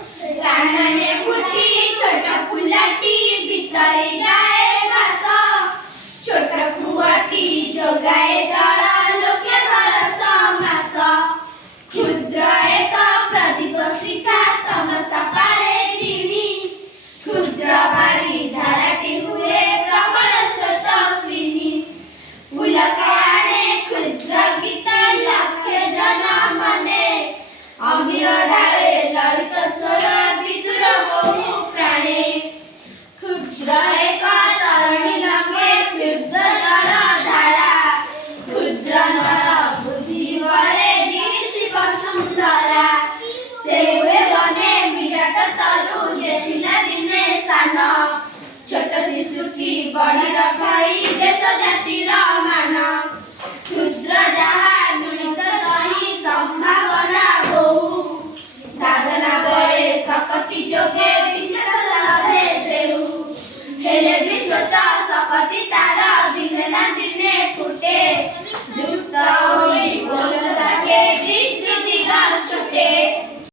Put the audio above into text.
କାନନେ ଫୁଟି ଛୋଟ ଫୁଲଟି ଭିତରେ ଯାଏ ବାସ ଛୋଟ କୁଅଟି ଯୋଗାଏ ଜଳ ଲୋକେ ବରଷ ମାସ କ୍ଷୁଦ୍ର ଏକ ପ୍ରଦୀପ ଶିଖା ତମସା ପାରେ ଜିଣି କ୍ଷୁଦ୍ର ବାରି ଧାରାଟି ହୁଏ ପ୍ରବଳ ସ୍ରୋତ ଶ୍ରୀନି ପୁଲକ ଆଣେ କ୍ଷୁଦ୍ର ଗୀତ ଲକ୍ଷ ଜନ ମନେ ଅମିଳ ଡାଳେ ଲଳିତ ସ୍ୱର ବିଦୁର ବହୁ ପ୍ରାଣେ କ୍ଷୁଦ୍ର ଏକ ତରଣୀ ଲଙ୍ଗେ କ୍ଷୁଦ୍ର ଜଳ ଧାରା କ୍ଷୁଦ୍ର ନର ବୁଦ୍ଧି ବଳେ ଜିଣିଷି ବସୁନ୍ଧରା ସେ ହୁଏ ବନେ ବିରାଟ ତରୁ ଯେ ଥିଲା ଦିନେ ସାନ ଛୋଟ ଶିଶୁଟି ବଡ଼ିର ଖାଇ ଦେଶ ଜାତିର ମାନ କ୍ଷୁଦ୍ର ଯାହା ନୁଣିତ ତହି ସମ୍ଭାବନା ବହୁ ସାଧନା ବଳେ ଶକତି ଯୋଗେ ବିଚାର ଲାଭେ ସେଉ ହେଲେ ବି ଛୋଟ ଶକତି ତାର